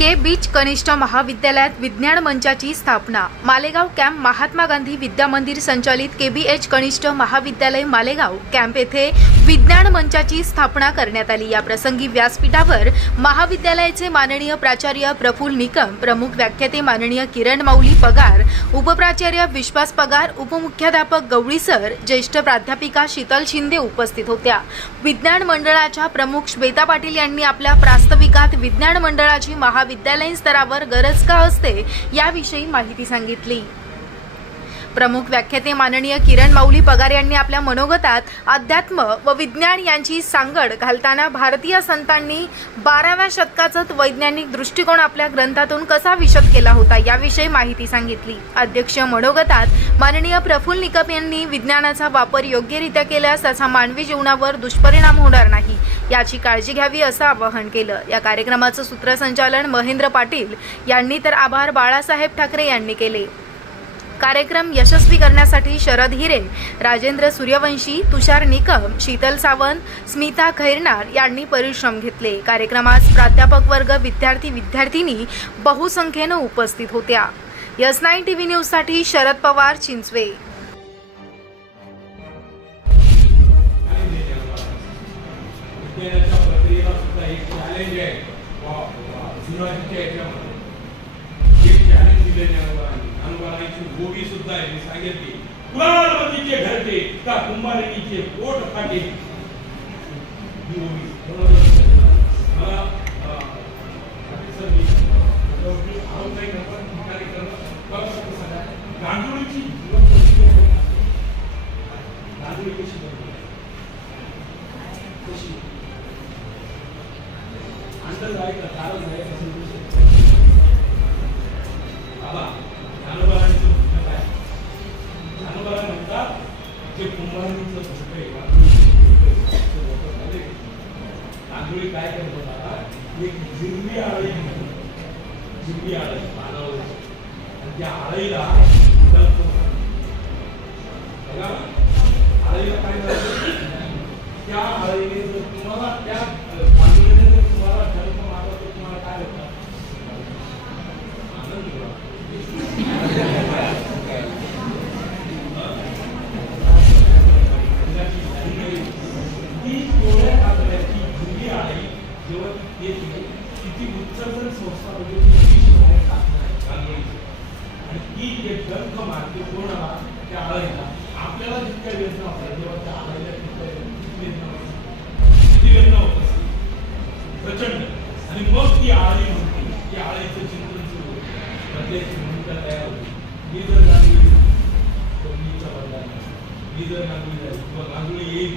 के beach कनिष्ठ महाविद्यालयात विज्ञान मंचाची स्थापना. मालेगाव कॅम्प महात्मा गांधी विद्या मंदिर संचालित के बी एच कनिष्ठ महाविद्यालय मालेगाव कॅम्प येथे विज्ञान मंचाची स्थापना करण्यात आली. या प्रसंगी व्यासपीठावर महाविद्यालयाचे माननीय प्राचार्य प्रफुल निकम प्रमुख व्याख्याते माननीय किरण माऊली पगार उपप्राचार्य विश्वास पगार उपमुख्याध्यापक गवळी सर ज्येष्ठ प्राध्यापिका शीतल शिंदे उपस्थित होत्या. विज्ञान मंडळाच्या प्रमुख श्वेता पाटील यांनी आपल्या प्रास्ताविकात विज्ञान मंडळाची महा महाविद्यालयीन स्तरावर गरज का असते याविषयी माहिती सांगितली. प्रमुख व्याख्याते माननीय किरण माऊली पगार यांनी आपल्या मनोगतात अध्यात्म व विज्ञान यांची सांगड घालताना भारतीय संतांनी बाराव्या शतकाचा वैज्ञानिक दृष्टिकोन आपल्या ग्रंथातून कसा विशद केला होता याविषयी माहिती सांगितली. अध्यक्ष मनोगतात माननीय प्रफुल्ल निकम यांनी विज्ञानाचा वापर योग्यरित्या केल्यास त्याचा मानवी जीवनावर दुष्परिणाम होणार नाही. याची काळजी घ्यावी असं आवाहन केलं. या कार्यक्रमाचं सूत्रसंचालन महेंद्र पाटील यांनी तर आभार बाळासाहेब ठाकरे यांनी केले. कार्यक्रम यशस्वी करण्यासाठी शरद हिरे राजेंद्र सूर्यवंशी तुषार निकम शीतल सावंत स्मिता खैरनार यांनी परिश्रम घेतले. कार्यक्रमास प्राध्यापक वर्ग विद्यार्थी विद्यार्थिनी बहुसंख्येनं उपस्थित होत्या. यस नाईन टी व्ही न्यूजसाठी शरद पवार चिंचवे. विज्ञानाच्या प्रक्रियेला सुद्धा एक चॅलेंज आहे. सुनाजीच्या याच्यामध्ये. एक चॅलेंज दिलेले अनुवादांनी अनुवादांची गोबी सुद्धा आहे मी सांगितली. कुलालपतीचे घरटे का कुंभारिणीचे पोट फाटे ही ओवी मला सर मी नाही जीवन कशी कशी? काय करत होता एक जिरवी आळी जिरवी आळी पानावर आणि त्या आळीला बघा आळीला काय झालं त्या आळीने जर तुम्हाला त्या उत्सर्जन संस्था म्हणजे ती बाहेर टाकणार आहे गांडोळीची. आणि ती जे डंक मारते कोणाला त्या आळायला आपल्याला जितक्या वेदना होतात तेव्हा त्या आळायला तितक्या किती वेदना किती वेदना होत असते प्रचंड आणि मग ती आळी म्हणते ती आळीचं चिंतन सुरू होते बदल्याची भूमिका तयार होते मी जर गांडुळी तर मीच्या बदला मी जर गांडुळी जाईल किंवा गांडुळी येईल